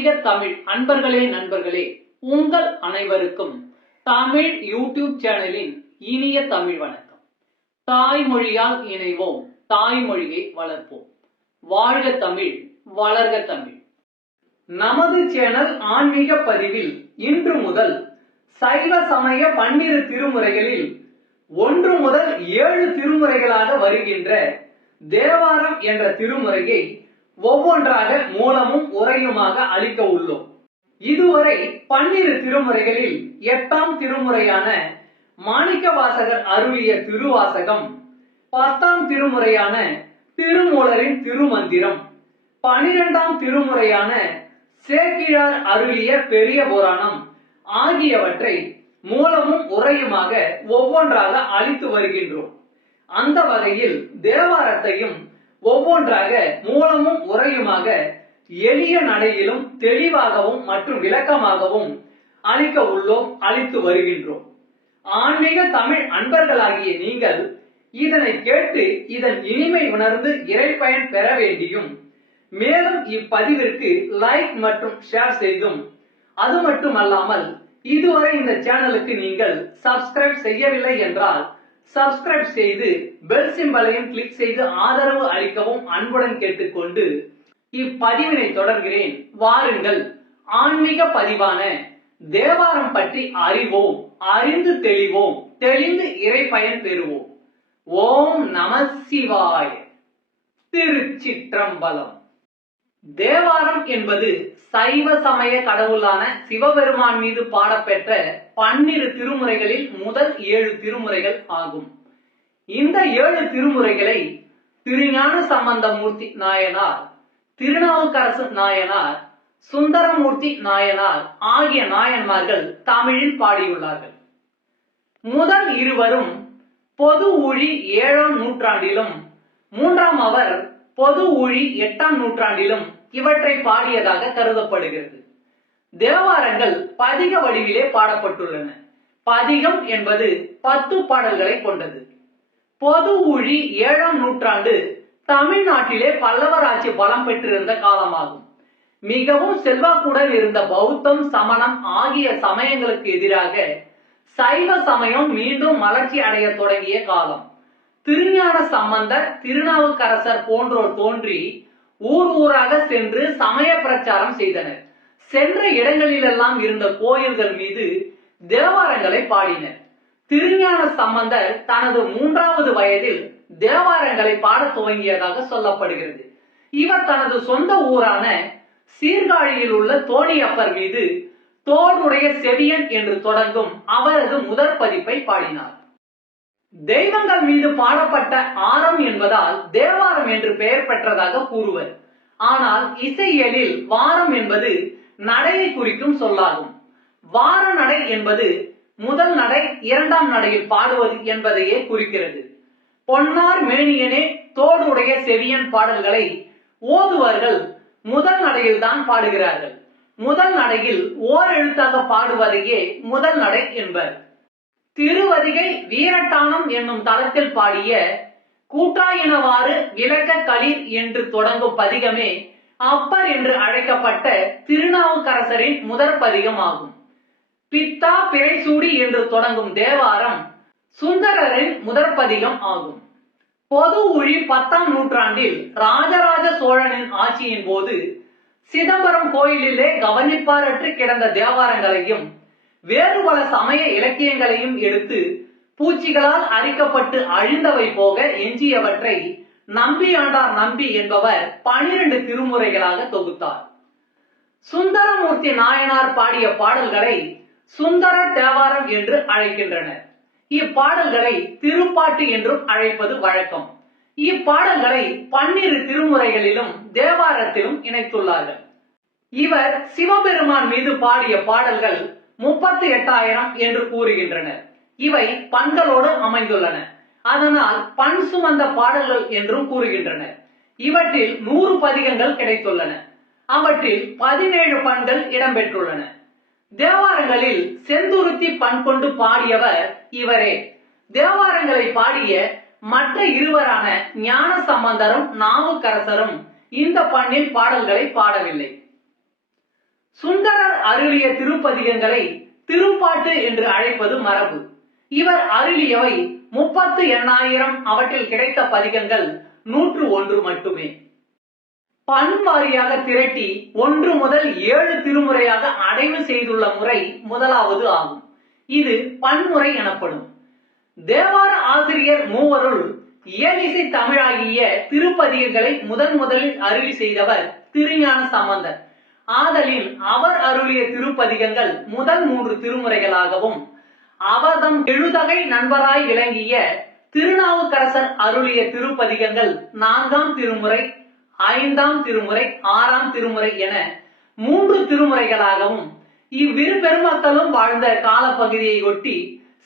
ஆன்மீக தமிழ். அன்பர்களே நண்பர்களே உங்கள் அனைவருக்கும் தமிழ் யூடியூப் சேனலின் இனிய தமிழ் வணக்கம். தாய்மொழியால் இணைவோம். தாய்மொழியை வளர்ப்போம். வாழ்க தமிழ் வளர்க தமிழ். நமது சேனல் ஆன்மீக பதிவில் இன்று முதல் சைவ சமய பன்னிரு திருமுறைகளில் ஒன்று முதல் ஏழு திருமுறைகளாக வருகின்ற தேவாரம் என்ற திருமுறையை ஒவ்வொன்றாக மூலமும் உரையுமாக அளிக்க உள்ளோம். இதுவரை பன்னிரு திருமுறைகளில் எட்டாம் திருமுறையான மாணிக்க வாசகர் அருளிய திருவாசகம் பத்தாம் திருமுறையான திருமூலரின் திருமந்திரம் பனிரெண்டாம் திருமுறையான சேக்கிழார் அருளிய பெரிய புராணம் ஆகியவற்றை மூலமும் உரையுமாக ஒவ்வொன்றாக அளித்து வருகின்றோம். அந்த வகையில் தேவாரத்தையும் ஒவ்வொன்றாக மூலமும் உரையுமாக எளிய நடையிலும் தெளிவாகவும் மற்றும் விளக்கமாகவும் அளிக்க உள்ளோம் அளித்து வருகின்றோம். ஆன்மீக தமிழ் அன்பர்களாகிய நீங்கள் இதனை கேட்டு இதன் இனிமை உணர்ந்து இறைப்பயன் பெற வேண்டியும் மேலும் இப்பதிவிற்கு லைக் மற்றும் ஷேர் செய்தும். அது மட்டுமல்லாமல் இதுவரை இந்த சேனலுக்கு நீங்கள் சப்ஸ்கிரைப் செய்யவில்லை என்றால் சப்ஸ்கிரைப் செய்து பெல் சிம்பலையும் கிளிக் செய்து ஆதரவு அளிக்கவும் அன்புடன் கேட்டுக்கொண்டு இப்பதிவினை தொடர்கிறேன். வாருங்கள். ஆன்மீக பதிவான தேவாரம் பற்றி அறிவோம் அறிந்து தெளிவோம் தெளிந்து இறை பயன் பெறுவோம். ஓம் நம சிவாய. திருச்சிற்றம்பலம். தேவாரம் என்பது சைவ சமய கடவுளான சிவபெருமான் மீது பாடப்பெற்ற பன்னிரு திருமுறைகளில் முதல் ஏழு திருமுறைகள் ஆகும். இந்த ஏழு திருமுறைகளை திருஞான சம்பந்தமூர்த்தி நாயனார் திருநாவுக்கரசு நாயனார் சுந்தரமூர்த்தி நாயனார் ஆகிய நாயன்மார்கள் தமிழில் பாடியுள்ளார்கள். முதல் இருவரும் பொது ஊழி ஏழாம் நூற்றாண்டிலும் மூன்றாம் அவர் பொது ஊழி எட்டாம் நூற்றாண்டிலும் இவற்றை பாடியதாக கருதப்படுகிறது. தேவாரங்கள் பதிக வடிவிலே பாடப்பட்டுள்ளன. பதிகம் என்பது பத்து பாடல்களை கொண்டது. பொது ஊழி ஏழாம் நூற்றாண்டு தமிழ்நாட்டிலே பல்லவராட்சி பலம் பெற்றிருந்த காலமாகும். மிகவும் செல்வாக்குடன் இருந்த பௌத்தம் சமணம் ஆகிய சமயங்களுக்கு எதிராக சைவ சமயம் மீண்டும் மலர்ச்சி அடைய தொடங்கிய காலம். திருஞான சம்பந்தர் திருநாவுக்கரசர் போன்றோர் தோன்றி ஊர் ஊராக சென்று சமய பிரச்சாரம் செய்தனர். சென்ற இடங்களிலெல்லாம் இருந்த கோயில்கள் மீது தேவாரங்களை பாடினர். திருஞான சம்பந்தர் தனது மூன்றாவது வயதில் தேவாரங்களை பாடத் துவங்கியதாக சொல்லப்படுகிறது. இவர் தனது சொந்த ஊரான சீர்காழியில் உள்ள தோணியப்பர் மீது தோடுடைய செவியன் என்று தொடங்கும் அவரது முதற் பதிப்பை பாடினார். தெய்வங்கள் மீது பாடப்பட்ட ஆரம் என்பதால் தேவாரம் என்று பெயர் பெற்றதாக கூறுவர். ஆனால் இசையியலில் வாரம் என்பது நடையை குறிக்கும் சொல்லாகும். வார நடை என்பது முதல் நடை இரண்டாம் நடையில் பாடுவது என்பதையே குறிக்கிறது. பொன்னார் மேனியனே தோடுடைய செவியன் பாடல்களை ஓதுவர்கள் முதல் நடையில் தான் பாடுகிறார்கள். முதல் நடையில் ஓர் எழுத்தாக பாடுவதையே முதல் நடை என்பர். திருவதிகை வீரட்டானம் என்னும் தளத்தில் பாடிய கூட்டாயினவாறு விளக்க களிர் என்று தொடங்கும் பதிகமே அப்பர் என்று அழைக்கப்பட்ட திருநாவுக்கரசரின் முதற் பதிகம் ஆகும் பித்தா பிறைசூடி என்று தொடங்கும் தேவாரம் சுந்தரரின் முதற் பதிகம் ஆகும். பொது ஒழி பத்தாம் நூற்றாண்டில் ராஜராஜ சோழனின் ஆட்சியின் போது சிதம்பரம் கோயிலிலே கவனிப்பாரற்று கிடந்த தேவாரங்களையும் வேறு பல சமய இலக்கியங்களையும் எடுத்து பூச்சிகளால் அரிக்கப்பட்டு அழிந்தவை போக எஞ்சியவற்றை நம்பி ஆண்டார் நம்பி என்பவர் பனிரெண்டு திருமுறைகளாக தொகுத்தார். சுந்தரமூர்த்தி நாயனார் பாடிய பாடல்களை சுந்தர தேவாரம் என்று அழைக்கின்றனர். இப்பாடல்களை திருப்பாட்டு என்றும் அழைப்பது வழக்கம். இப்பாடல்களை பன்னிரு திருமுறைகளிலும் தேவாரத்திலும் இணைத்துள்ளார்கள். இவர் சிவபெருமான் மீது பாடிய பாடல்கள் முப்பத்தி எட்டாயிரம் என்று கூறுகின்றனர். இவை பண்களோடு அமைந்துள்ளன. அதனால் பண் சுமந்த பாடல்கள் என்றும் கூறுகின்றனர் இவற்றில் நூறு பதிகங்கள் கிடைத்துள்ளன. அவற்றில் பதினேழு பண்கள் இடம்பெற்றுள்ளன. தேவாரங்களில் செந்துருத்தி பண் கொண்டு பாடியவர் இவரே. தேவாரங்களை பாடிய மற்ற இருவரான ஞான சம்பந்தரும் நாவுக்கரசரும் இந்த பண்ணில் பாடல்களை பாடவில்லை. சுந்தரர் அருளிய திருப்பதிகங்களை திருப்பாட்டு என்று அழைப்பது மரபு. இவர் அருளியவை முப்பத்து எண்ணாயிரம் அவற்றில் கிடைத்த பதிகங்கள் நூற்று ஒன்று மட்டுமே. பண்பாரியாக திரட்டி ஒன்று முதல் ஏழு திருமுறையாக அடைவு செய்துள்ள முறை முதலாவது ஆகும். இது பன்முறை எனப்படும். தேவார ஆசிரியர் மூவருள் இயலிசை தமிழாகிய திருப்பதிகங்களை முதன் முதலில் அருளி செய்தவர் திருஞான சம்பந்தர். ஆதலில் அவர் அருளிய திருப்பதிகங்கள் முதல் மூன்று திருமுறைகளாகவும் அவர்தம் எழுதகை நண்பராய் விளங்கிய திருநாவுக்கரசர் அருளிய திருப்பதிகங்கள் நான்காம் திருமுறை ஐந்தாம் திருமுறை ஆறாம் திருமுறை என மூன்று திருமுறைகளாகவும் இவ்விரு பெருமக்களும் வாழ்ந்த காலப்பகுதியை ஒட்டி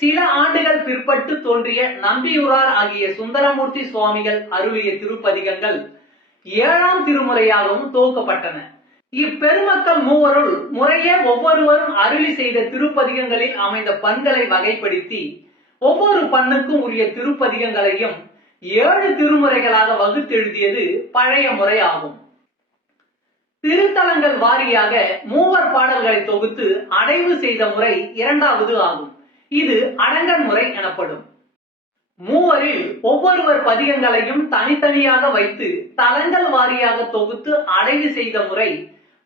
சில ஆண்டுகள் பிற்பட்டு தோன்றிய நம்பியூரார் ஆகிய சுந்தரமூர்த்தி சுவாமிகள் அருளிய திருப்பதிகங்கள் ஏழாம் திருமுறையாகவும் துவக்கப்பட்டன. இப்பெருமக்கள் மூவருள் முறையே ஒவ்வொருவரும் அருளி செய்த திருப்பதிகங்களில் அமைந்த பண்களை வகைப்படுத்தி ஒவ்வொரு பண்ணுக்கும் உரிய திருப்பதிகங்களையும் ஏழு திருமுறைகளாக வகுத்தெழுதியது பழைய முறை ஆகும் திருத்தலங்கள் வாரியாக மூவர் பாடல்களை தொகுத்து அடைவு செய்த முறை இரண்டாவது ஆகும். இது அடங்கல் முறை எனப்படும். மூவரில் ஒவ்வொருவர் பதிகங்களையும் தனித்தனியாக வைத்து தலங்கள் வாரியாக தொகுத்து அடைவு செய்த முறை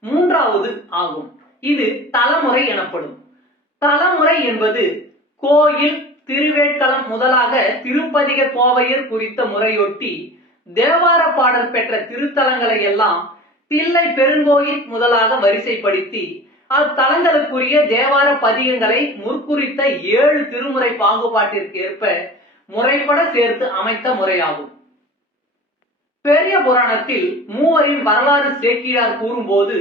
மூன்றாவது ஆகும். இது தலமுறை எனப்படும். தலமுறை என்பது கோயில் திருவேட்களம் முதலாக திருப்பதிக கோவையர் குறித்த முறையொட்டி தேவார பாடல் பெற்ற திருத்தலங்களை எல்லாம் தில்லை பெருங்கோயில் முதலாக வரிசைப்படுத்தி அத்தலங்களுக்குரிய தேவார பதிகங்களை முற்குறித்த ஏழு திருமுறை பாகுபாட்டிற்கு ஏற்ப முறைப்பட சேர்த்து அமைத்த முறையாகும். பெரிய புராணத்தில் மூவரின் வரலாறு சேக்கிழார் கூறும்போது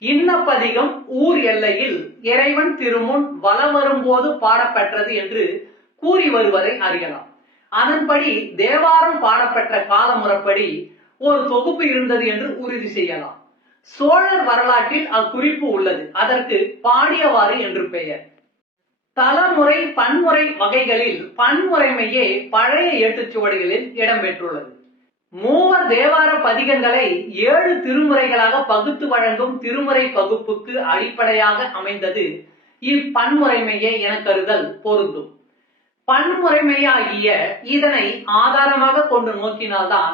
இன்னப்பதிகம் ஊர் எல்லையில் இறைவன் திருமுன் வலம் வரும்போது பாடப்பெற்றது என்று கூறி வருவதை அறியலாம். அதன்படி தேவாரம் பாடப்பெற்ற காலமுறைப்படி ஒரு தொகுப்பு இருந்தது என்று உறுதி செய்யலாம். சோழர் வரலாற்றில் அக்குறிப்பு உள்ளது. அதற்கு பாடியவாறு என்று பெயர். தலமுறை பன்முறை வகைகளில் பன்முறைமையே பழைய ஏட்டுச்சுவடிகளில் இடம்பெற்றுள்ளது. மூவர் தேவார பதிகங்களை ஏழு திருமுறைகளாக பகுத்து வழங்கும் திருமுறை பகுப்புக்கு அடிப்படையாக அமைந்தது. இப்பன்முறைமையே என கருதல் பொருந்தும். பன்முறைமையாகிய இதனை ஆதாரமாக கொண்டு நோக்கினால்தான்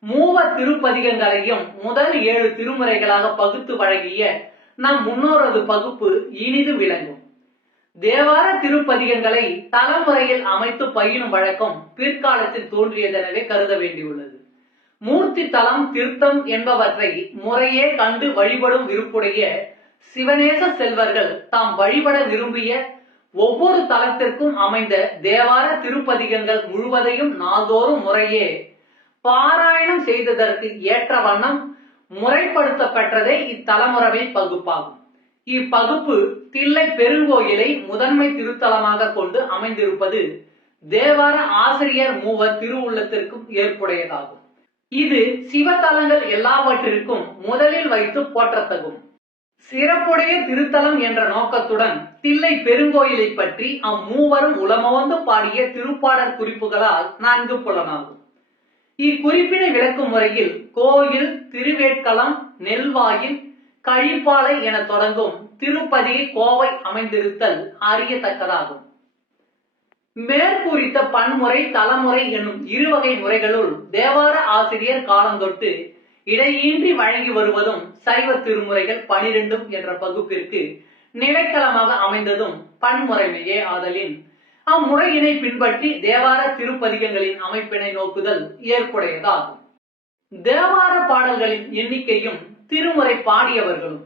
மூவர் திருப்பதிகங்களையும் முதல் ஏழு திருமுறைகளாக பகுத்து வழங்கிய நம் முன்னோரது பகுப்பு இனிது விளங்கும். தேவார திருப்பதிகங்களை தலைமுறையில் அமைத்து பயிலும் வழக்கம் பிற்காலத்தில் தோன்றியதெனவே கருத வேண்டியுள்ளது. மூர்த்தி தலம் திருத்தம் என்பவற்றை முறையே கண்டு வழிபடும் விருப்புடைய சிவநேச செல்வர்கள் தாம் வழிபட விரும்பிய ஒவ்வொரு தலத்திற்கும் அமைந்த தேவார திருப்பதிகங்கள் முழுவதையும் நாள்தோறும் முறையே பாராயணம் செய்ததற்கு ஏற்ற வண்ணம் முறைப்படுத்தப்பெற்றதே இத்தலமுறைமை பகுப்பாகும். இப்பகுப்பு தில்லை பெருங்கோயிலை முதன்மை திருத்தலமாக கொண்டு அமைந்திருப்பது தேவார ஆசிரியர் மூவர் திருவுள்ளத்திற்கும் ஏற்புடையதாகும். இது சிவத்தலங்கள் எல்லாவற்றிற்கும் முதலில் வைத்து போற்றத்தகும். சிறப்புடைய திருத்தலம் என்ற நோக்கத்துடன் தில்லை பெருங்கோயிலை பற்றி அம்மூவரும் உளமவந்து பாடிய திருப்பாடற் குறிப்புகளால் நன்கு புலனாகும். இக்குறிப்பினை விளக்கும் முறையில் கோயில் திருவேட்களம் நெல்வாயில் கழிப்பாலை என தொடங்கும் திருப்பதி கோவை அமைந்திருத்தல் அறியத்தக்கதாகும். மேற்கூறித்த பன்முறை தலைமுறை என்னும் இருவகை முறைகளுள் தேவார ஆசிரியர் காலந்தொட்டு இடையின்றி வழங்கி வருவதும் சைவ திருமுறைகள் பனிரெண்டும் என்ற பகுப்பிற்கு நிலைக்களமாக அமைந்ததும் பன்முறைமையே ஆதலின். அம்முறையினை பின்பற்றி தேவார திருப்பதிகங்களின் அமைப்பினை நோக்குதல் ஏற்புடையதாகும். தேவார பாடல்களின் எண்ணிக்கையும் திருமுறை பாடியவர்களும்.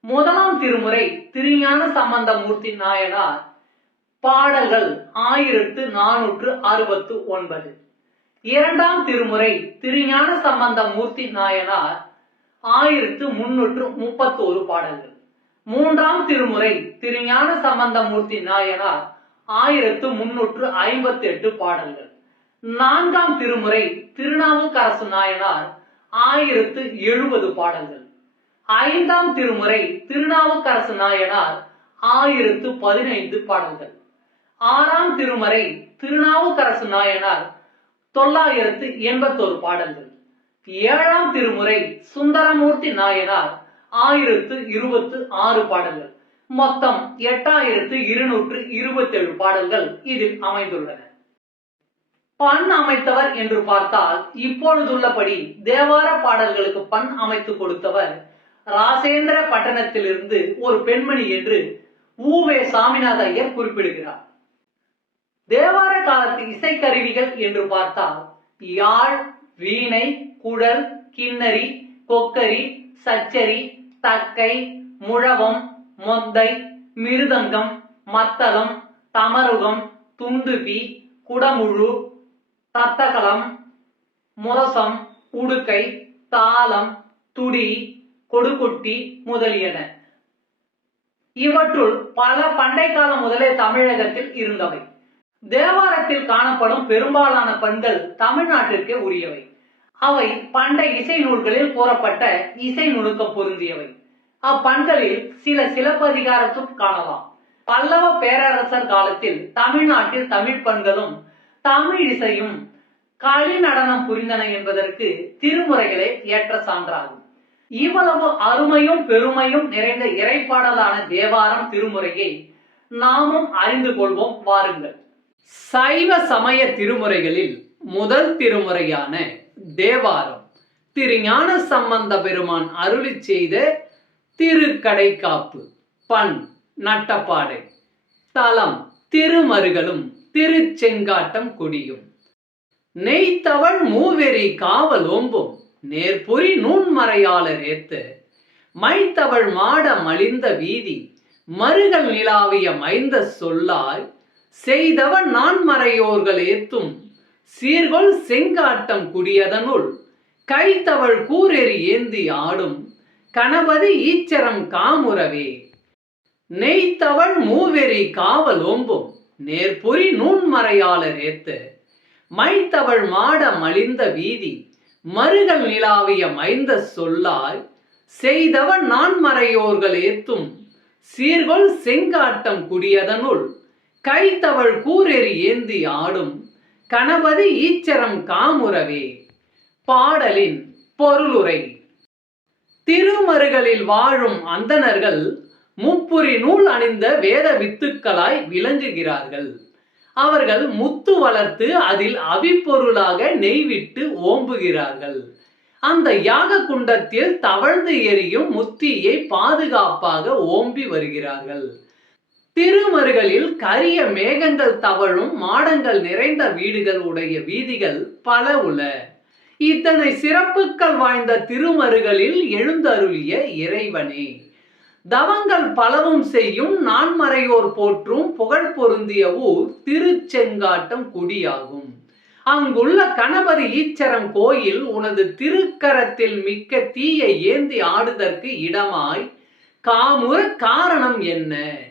முதலாம் திருமுறை திருஞான சம்பந்தமூர்த்தி நாயனார் பாடல்கள் ஆயிரத்து நானூற்று அறுபத்து ஒன்பது. இரண்டாம் திருமுறை திருஞான சம்பந்த மூர்த்தி நாயனார் ஆயிரத்து முன்னூற்று முப்பத்தோரு பாடல்கள். மூன்றாம் திருமுறை திருஞான சம்பந்த மூர்த்தி நாயனார் ஆயிரத்து முன்னூற்று ஐம்பத்தி எட்டு பாடல்கள். நான்காம் திருமுறை திருநாவுக்கரசு நாயனார் ஆயிரத்து எழுபது பாடல்கள். ஐந்தாம் திருமுறை திருநாவுக்கரசு நாயனார் ஆயிரத்து பதினைந்து பாடல்கள். ஆறாம் திருமறை திருநாவுக்கரசு நாயனார் தொள்ளாயிரத்து எண்பத்தோரு பாடல்கள். ஏழாம் திருமுறை சுந்தரமூர்த்தி நாயனார் ஆயிரத்து இருபத்து ஆறு பாடல்கள். மொத்தம் எட்டாயிரத்து இருநூற்று இருபத்தேழு பாடல்கள் இதில் அமைந்துள்ளன. பண் அமைத்தவர் என்று பார்த்தால் இப்பொழுதுள்ளபடி தேவார பாடல்களுக்கு பண் அமைத்து கொடுத்தவர் ராசேந்திர பட்டணத்திலிருந்து ஒரு பெண்மணி என்று ஊவே சாமிநாத ஐயர் குறிப்பிடுகிறார். தேவார காலத்து இசைக்கருவிகள் என்று பார்த்தால் யாழ் வீணை குழல் கிண்ணரி கொக்கரி சச்சரி தக்கை முழவம் மொந்தை மிருதங்கம் மத்தளம் தமருகம் துண்டுபி குடமுழு தத்தகலம் முரசம் உடுக்கை தாளம் துடி கொடுக்குட்டி முதலியன. இவற்றுள் பல பண்டைக்காலம் முதலே தமிழகத்தில் இருந்தவை. தேவாரத்தில் காணப்படும் பெரும்பாலான பண்கள் தமிழ்நாட்டிற்கே உரியவை. அவை பண்டை இசை நூல்களில் கூறப்பட்ட இசை நுணுக்கம் பொருந்தியவை. அப்பண்களில் சில சிலப்பதிகாரத்தும் காணலாம். பல்லவ பேரரசர் காலத்தில் தமிழ்நாட்டில் தமிழ் பண்களும் தமிழ் இசையும் களி நடனம் புரிந்தன என்பதற்கு திருமுறைகளே ஏற்ற சான்றாகும். இவ்வளவு அருமையும் பெருமையும் நிறைந்த இறைப்பாடலான தேவாரம் திருமுறையை நாமும் அறிந்து கொள்வோம் வாருங்கள். சைவ சமய திருமுறைகளில் முதல் திருமுறையான தேவாரம். திரு ஞான சம்பந்த பெருமான் அருளி செய்த திருக்கடைக்காப்பு பண் நட்டப்பாடை தலம் திருமருகலும் திருச்செங்காட்டம் கொடியும். நெய்த்தவள் மூவெறி காவல் ஓம்பும் நேர்பொறி நூன்மறையாளர் ஏத்த. மைத்தவள் மாட மலிந்த வீதி மருகல் நிலாவிய மைந்த சொல்லாய் செய்தவன் நான்மறையோர்கள் ஏத்தும். சீர்கொள் செங்காட்டம் குடியதனுள் கைத்தவள் கூரெறி ஏந்தி ஆடும். கணபதி ஈச்சரம் காமுறவே. நெய்த்தவள் மூவெறி காவல் ஓம்பும். நேர்பொறி நூன்மறையாளர் ஏத்த. மைத்தவள் மாட மலிந்த வீதி. மருகல் நிலாவிய மைந்த சொல்லாய். செய்தவன் நான்மறையோர்கள் ஏத்தும். சீர்கொள் செங்காட்டம் குடியதனுள் கைத்தவள் கூரெறி ஏந்தி ஆடும். கணபதி ஈச்சரம் காமுறவே. பாடலின் பொருளுரை. திருமருகளில் வாழும் அந்தணர்கள் முப்புரி நூல் அணிந்த வேத வித்துக்களாய் விளங்குகிறார்கள். அவர்கள் முத்து வளர்த்து அதில் அவிப்பொருளாக நெய்விட்டு ஓம்புகிறார்கள். அந்த யாக குண்டத்தில் தவழ்ந்து எரியும் முத்தியை பாதுகாப்பாக ஓம்பி வருகிறார்கள். திருமருகளில் கரிய மேகங்கள் தவழும் மாடங்கள் நிறைந்த வீடுகள் உடைய வீதிகள் பல உள. இத்தனை சிறப்புகள் வாய்ந்த திருமருகளில் எழுந்தருளிய இறைவனே. தவங்கள் பலவும் செய்யும் நான்மறையோர் போற்றும் புகழ் பொருந்திய ஊர் திருச்செங்காட்டம் குடியாகும். அங்குள்ள கணபதி ஈச்சரம் கோயில் உனது திருக்கரத்தில் மிக்க தீயை ஏந்தி ஆடுதற்கு இடமாய். காமுற காரணம் என்ன?